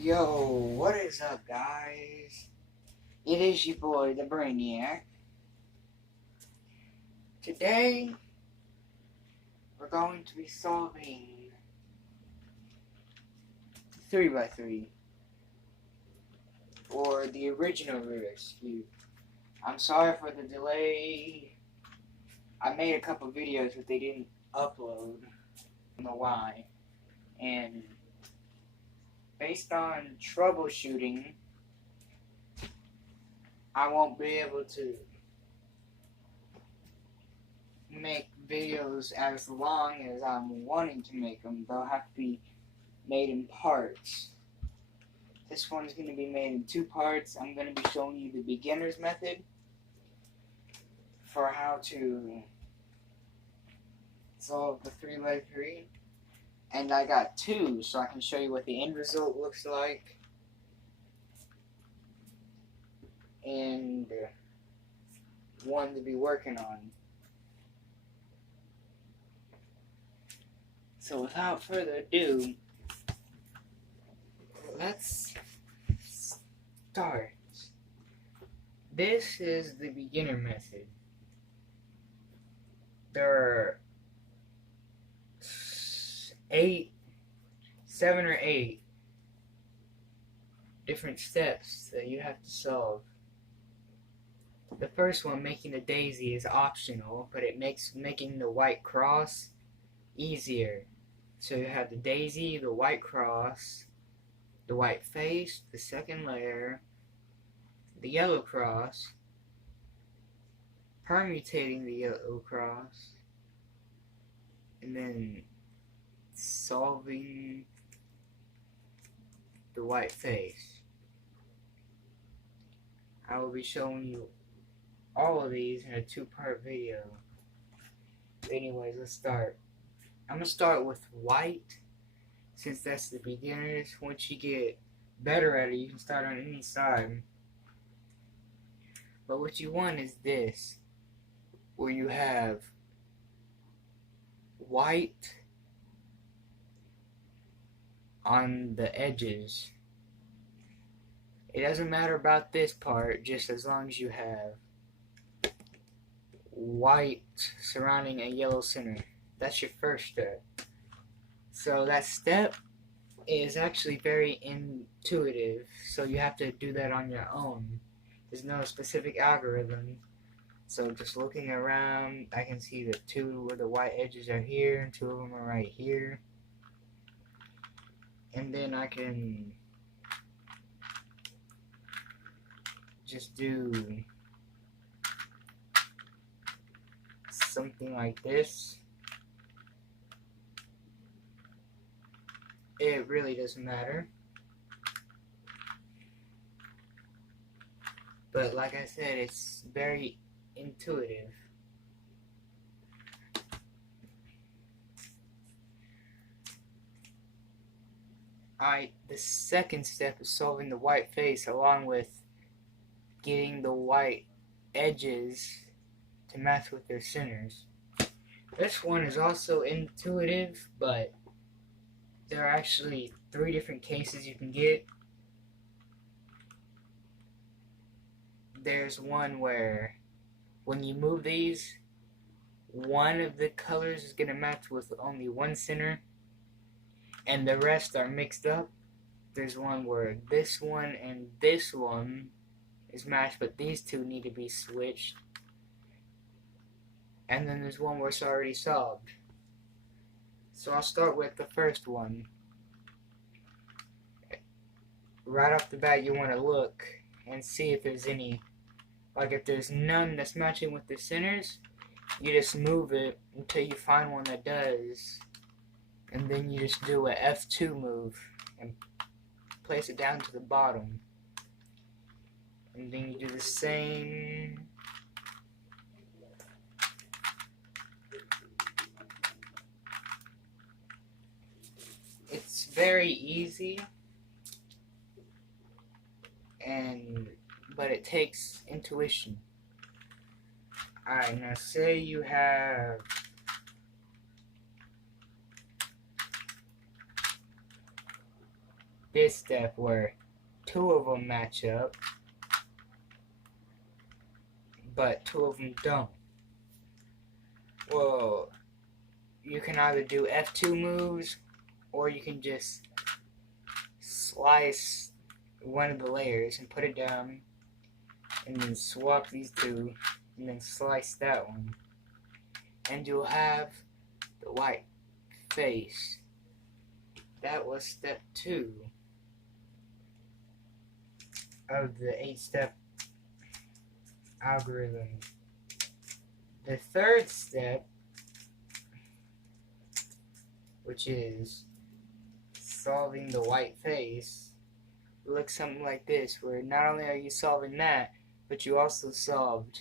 Yo, what is up, guys? It is your boy, the Brainiac. Today, we're going to be solving 3x3, or the original Rubik's Cube. I'm sorry for the delay. I made a couple videos, but they didn't upload. I don't know why. And based on troubleshooting, I won't be able to make videos as long as I'm wanting to make them. They'll have to be made in parts. This one's going to be made in 2 parts. I'm going to be showing you the beginner's method for how to solve the 3x3. And I got 2, so I can show you what the end result looks like. And one to be working on. So without further ado, let's start. This is the beginner method. There are 7 or 8 different steps that you have to solve. The first one, making a daisy, is optional, but it makes making the white cross easier. So you have the daisy, the white cross, the white face, the second layer, the yellow cross, permutating the yellow cross, and then solving the white face. I will be showing you all of these in a 2-part video. Anyways, let's start. I'm going to start with white, since that's the beginners. Once you get better at it, you can start on any side. But what you want is this, where you have white on the edges. It doesn't matter about this part, just as long as you have white surrounding a yellow center. That's your first step. So that step is actually very intuitive, so you have to do that on your own. There's no specific algorithm. So just looking around, I can see the 2 where the white edges are here, and 2 of them are right here. And then I can just do something like this. It really doesn't matter. But like I said, it's very intuitive. Alright, the second step is solving the white face, along with getting the white edges to match with their centers. This one is also intuitive, but there are actually 3 different cases you can get. There's one where when you move these, one of the colors is going to match with only one center, and the rest are mixed up. There's one where this one and this one is matched, but these 2 need to be switched. And then there's one where it's already solved. So I'll start with the first one. Right off the bat, you want to look and see if there's any. Like if there's none that's matching with the centers, you just move it until you find one that does. And then you just do a F2 move and place it down to the bottom. And then you do the same. It's very easy, but it takes intuition. Alright, now say you have this step where two of them match up, but two of them don't. Well, you can either do F2 moves, or you can just slice one of the layers and put it down, and then swap these two, and then slice that one, and you'll have the white face. That was step 2 of the 8-step algorithm. The third step, which is solving the white face, looks something like this, where not only are you solving that, but you also solved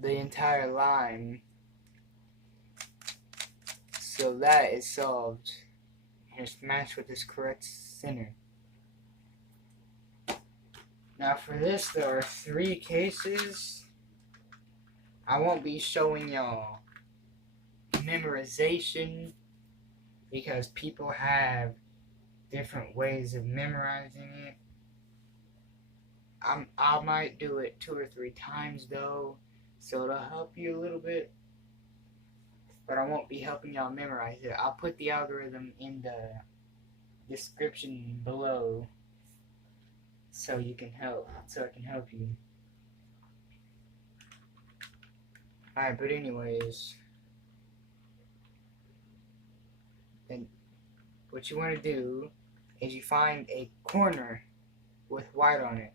the entire line. So that is solved, and it's matched with this correct center. Now for this, there are 3 cases. I won't be showing y'all memorization because people have different ways of memorizing it. I might do it 2 or 3 times though, so it'll help you a little bit, but I won't be helping y'all memorize it. I'll put the algorithm in the description below so I can help you. Alright, but anyways, then what you want to do is you find a corner with white on it.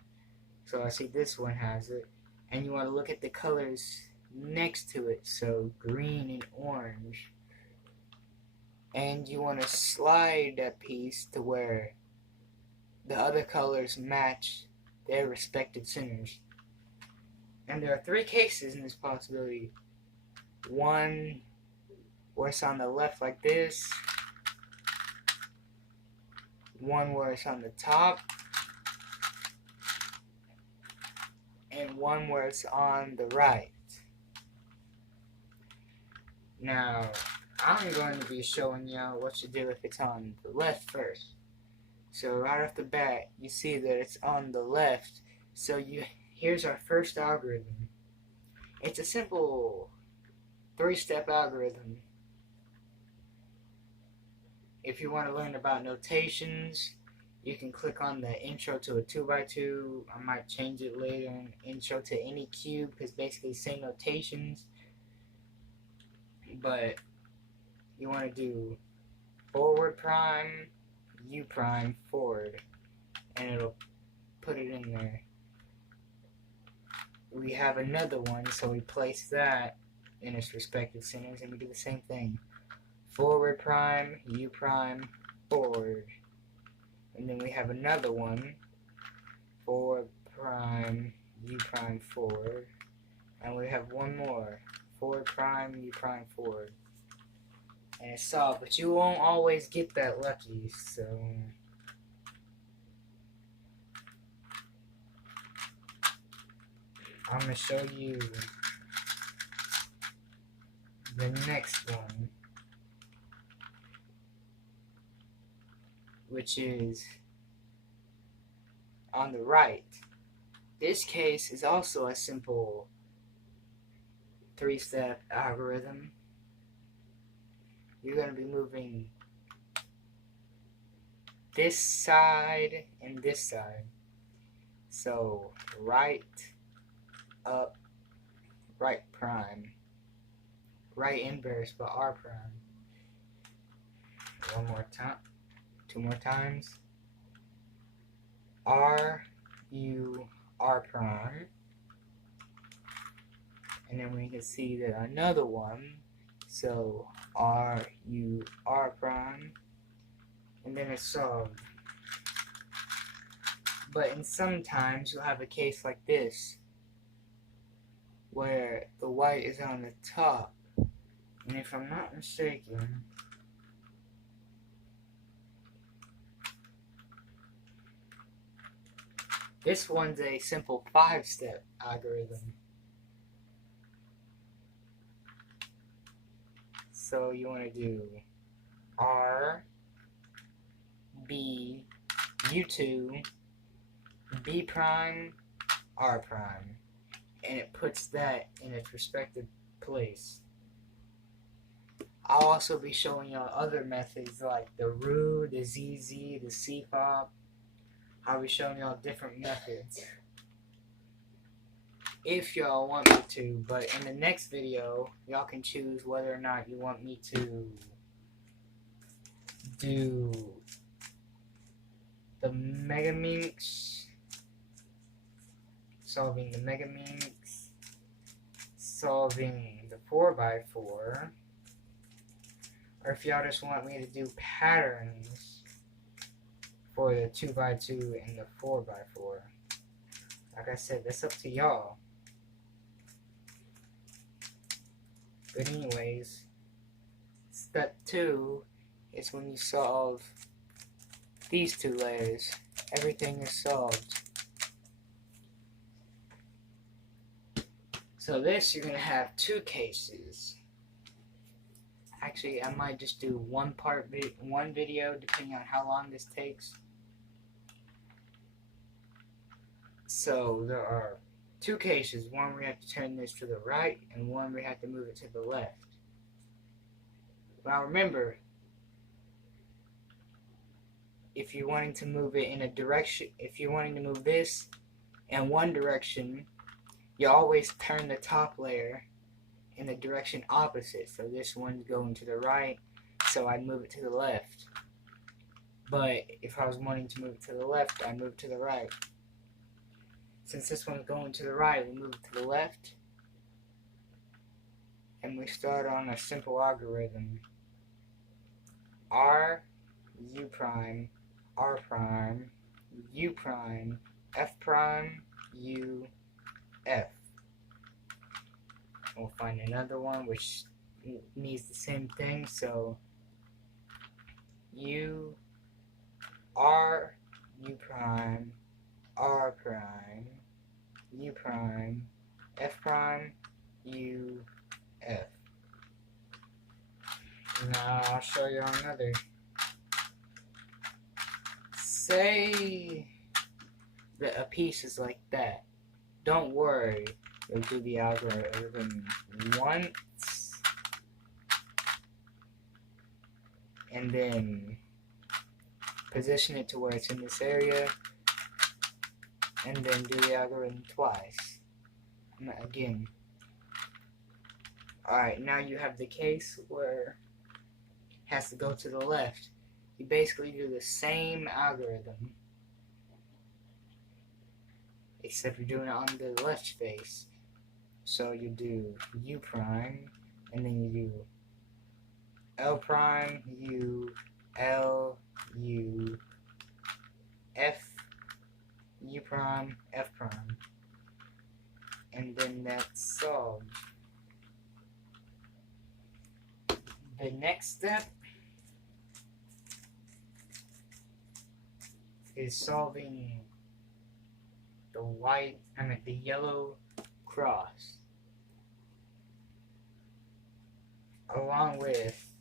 So I see this one has it, and you want to look at the colors next to it, so green and orange, and you want to slide that piece to where the other colors match their respective centers. And there are 3 cases in this possibility. One where it's on the left like this, one where it's on the top, and one where it's on the right. Now, I'm going to be showing y'all what to do if it's on the left first. So right off the bat, you see that it's on the left. So here's our first algorithm. It's a simple 3-step algorithm. If you want to learn about notations, you can click on the intro to a 2x2. I might change it later. Intro to any cube, because basically same notations. But you want to do forward prime, U prime, forward, and it'll put it in there. We have another one, so we place that in its respective centers, and we do the same thing. Forward prime, U prime, forward. And then we have another one, forward prime, U prime, forward. And we have one more, forward prime, U prime, forward. And it's solved, but you won't always get that lucky, so I'm going to show you the next one, which is on the right. This case is also a simple 3-step algorithm. You're going to be moving this side and this side. So right, up, right prime, right inverse, but R prime. One more time, 2 more times. R, U, R prime. And then we can see that another one, so R, U, R prime, and then it's solved. But in sometimes you'll have a case like this, where the white is on the top, and if I'm not mistaken, this one's a simple 5-step algorithm. So you want to do R, B, U2, B prime, R prime, and it puts that in its respective place. I'll also be showing y'all other methods like the RU, the ZZ, the CFOP. I'll be showing y'all different methods if y'all want me to, but in the next video y'all can choose whether or not you want me to do the Megaminx, solving the Megaminx, solving the 4x4, or if y'all just want me to do patterns for the 2x2 and the 4x4. Like I said, that's up to y'all. But anyways, step 2 is when you solve these two layers. Everything is solved. So this, you're going to have two cases. Actually, I might just do one video depending on how long this takes. So there are two cases. One where you have to turn this to the right, and one where you have to move it to the left. Now remember, if you're wanting to move it in a direction, if you're wanting to move this in one direction, you always turn the top layer in the direction opposite. So this one's going to the right, so I'd move it to the left. But if I was wanting to move it to the left, I'd move it to the right. Since this one's going to the right, we move it to the left. And we start on a simple algorithm. R, U prime, R prime, U prime, F prime, U, F. We'll find another one which needs the same thing, so U, R, U prime, R prime, U prime, F prime, U, F. Now I'll show you another. Say that a piece is like that. Don't worry, you'll do the algorithm once, and then position it to where it's in this area, and then do the algorithm twice. Again. Alright, now you have the case where it has to go to the left. You basically do the same algorithm, except you're doing it on the left face. So you do U prime, and then you do L prime, U, L, U, F, U prime, F prime. And then that's solved. The next step is solving the yellow cross, along with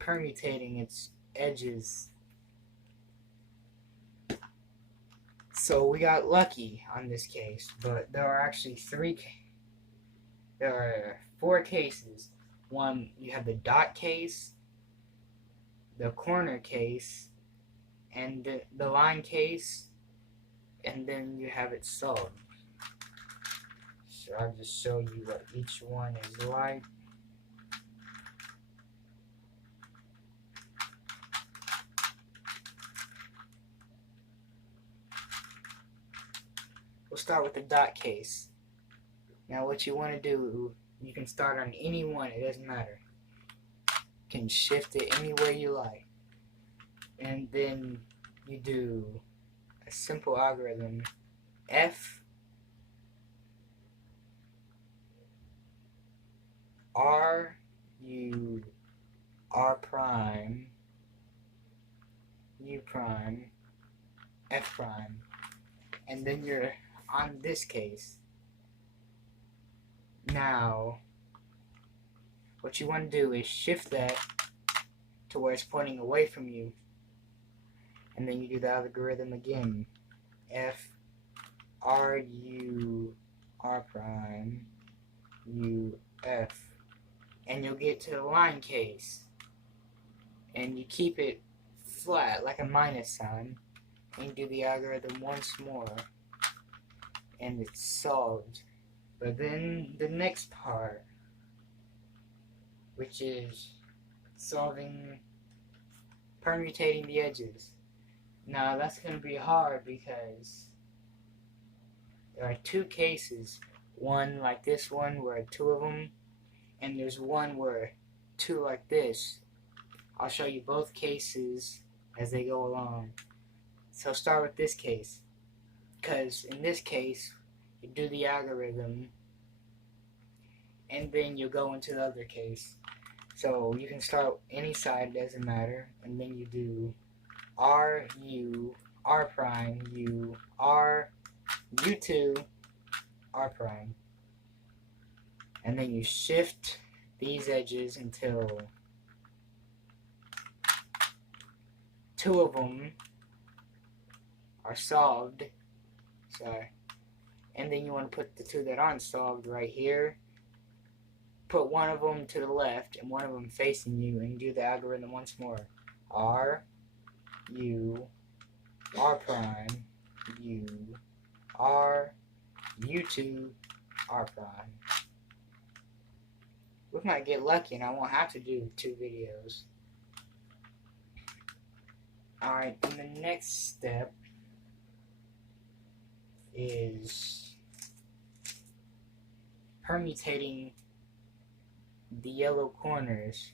permutating its edges. So we got lucky on this case, but there are actually four cases. One, you have the dot case, the corner case, and the line case, and then you have it solved. So I'll just show you what each one is like. We'll start with the dot case. Now what you want to do, you can start on any one, it doesn't matter. You can shift it any way you like. And then you do a simple algorithm. F, R, U, R prime, U prime, F prime. And then you're on this case. Now, what you want to do is shift that to where it's pointing away from you. and then you do the algorithm again. F R U R prime U F, and you'll get to the line case, and you keep it flat like a minus sign, and you do the algorithm once more, and it's solved. But then the next part, which is permutating the edges. Now that's going to be hard because there are two cases. One like this one where two of them, and there's one where two like this. I'll show you both cases as they go along. So start with this case, because in this case you do the algorithm and then you go into the other case. So you can start any side, doesn't matter, and then you do R U R prime U R U2 R prime, and then you shift these edges until two of them are solved. Sorry. And then you want to put the two that aren't solved right here. Put one of them to the left and one of them facing you, and do the algorithm once more. R U R prime U R U2 R prime. We might get lucky and I won't have to do 2 videos. Alright, and the next step is permutating the yellow corners.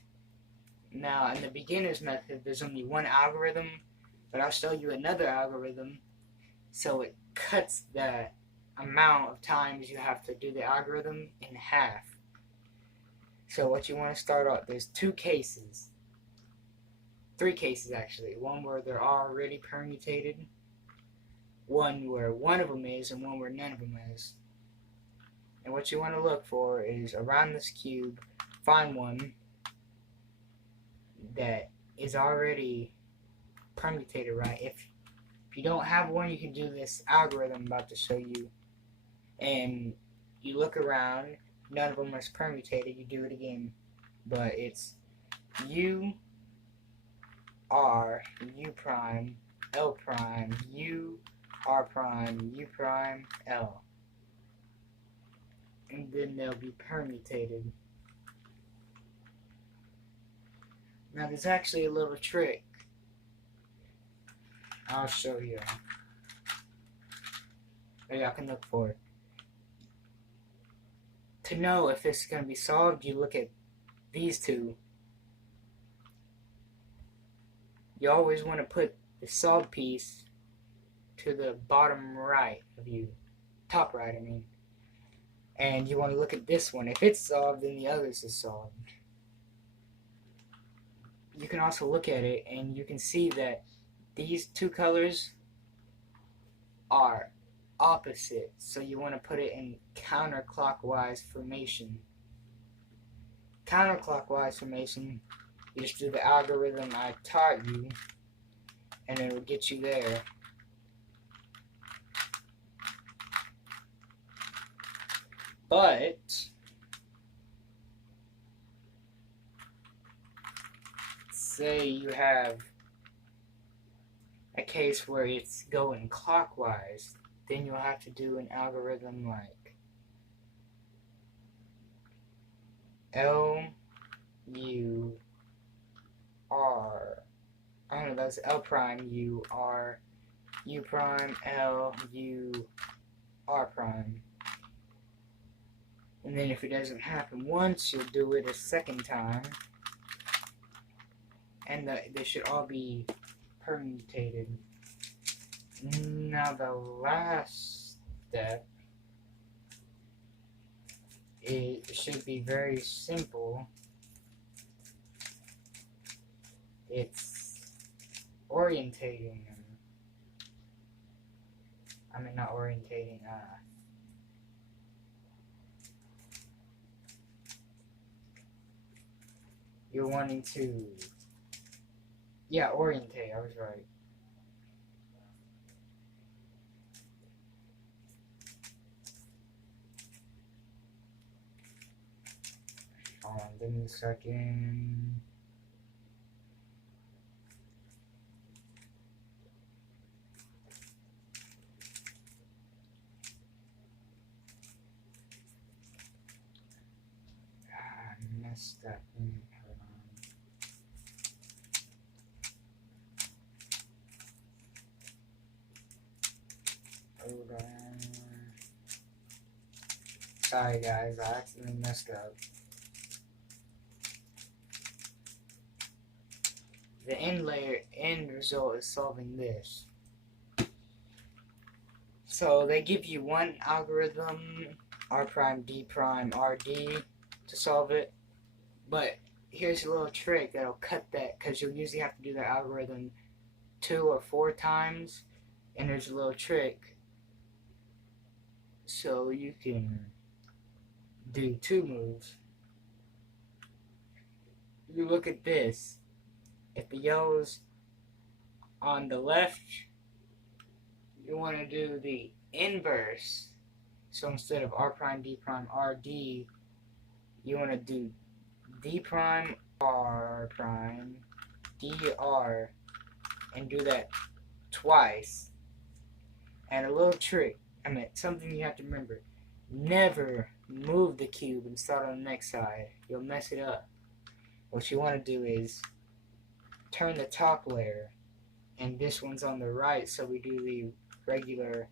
Now, in the beginner's method, there's only one algorithm, but I'll show you another algorithm, so it cuts the amount of times you have to do the algorithm in half. So what you want to start off, there's 2 cases. 3 cases actually. One where they're already permutated, one where one of them is, and one where none of them is. And what you want to look for is around this cube, find one that is already permutated right. If you don't have one, you can do this algorithm I'm about to show you, and you look around, none of them is permutated, you do it again, but it's U R U prime L prime U R prime U prime L, and then they'll be permutated. Now there's actually a little trick. I'll show you. Or y'all can look for it. To know if this is going to be solved, you look at these two. You always want to put the solved piece to the bottom right of you. Top right, I mean. And you want to look at this one. If it's solved, then the others is solved. You can also look at it and you can see that these 2 colors are opposite. So you want to put it in counterclockwise formation. Counterclockwise formation, you just do the algorithm I taught you and it will get you there. But say you have a case where it's going clockwise, then you'll have to do an algorithm like L U R, I don't know, that's L prime U R U prime L U R prime. And then if it doesn't happen once, you'll do it a second time, and they should all be permutated. Now the last step, it should be very simple. It's orientating them. I mean, not orientating, you're wanting to, yeah, orientate, I was right. Give me a second. I messed up. Hold on. Sorry guys, I accidentally messed up. The end result is solving this. So they give you one algorithm, R prime, D prime, RD, to solve it. But here's a little trick that'll cut that, because you'll usually have to do the algorithm 2 or 4 times. And there's a little trick. So you can do 2 moves. You look at this. If the yellow's on the left, you want to do the inverse. So instead of R prime, D prime, RD, you want to do D prime, R prime, DR, and do that twice. And a little trick, something you have to remember. Never move the cube and start on the next side. You'll mess it up. What you want to do is turn the top layer, and this one's on the right, so we do the regular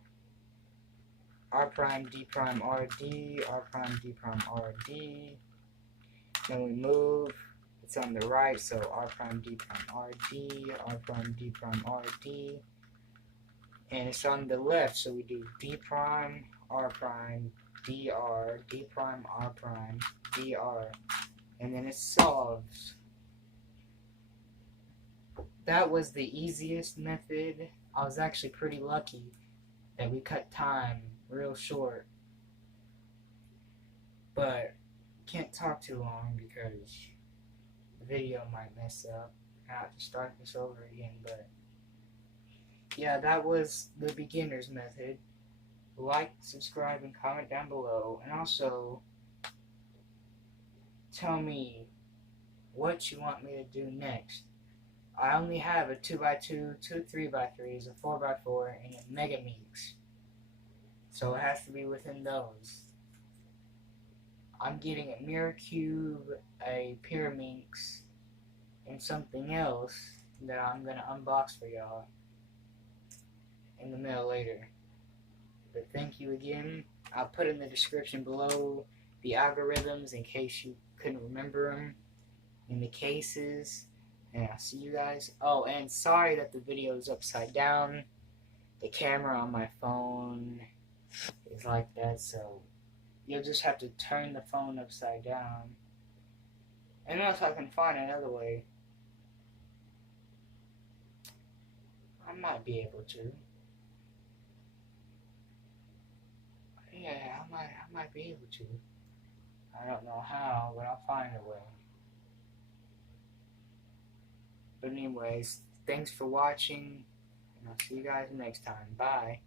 R prime, D prime, RD, R prime, D prime, RD. Then we move, it's on the right, so R prime, D prime, RD, R prime, D prime, RD. And it's on the left, so we do D prime, R prime, DR, D prime, R prime, DR. And then it solves. That was the easiest method. I was actually pretty lucky that we cut time real short. But can't talk too long because the video might mess up. I have to start this over again, but yeah, that was the beginner's method. Like, subscribe, and comment down below. And also, tell me what you want me to do next. I only have a 2x2, 2 3x3s, a 4x4, and a Mega Mix. So it has to be within those. I'm getting a Mirror Cube, a Pyraminx, and something else that I'm going to unbox for y'all in the mail later. But thank you again. I'll put in the description below the algorithms in case you couldn't remember them, and the cases. And I'll see you guys. Oh, and sorry that the video is upside down. The camera on my phone is like that, so you'll just have to turn the phone upside down. Unless I can find another way. I might be able to. Yeah, I might be able to. I don't know how, but I'll find a way. But anyways, thanks for watching, and I'll see you guys next time. Bye.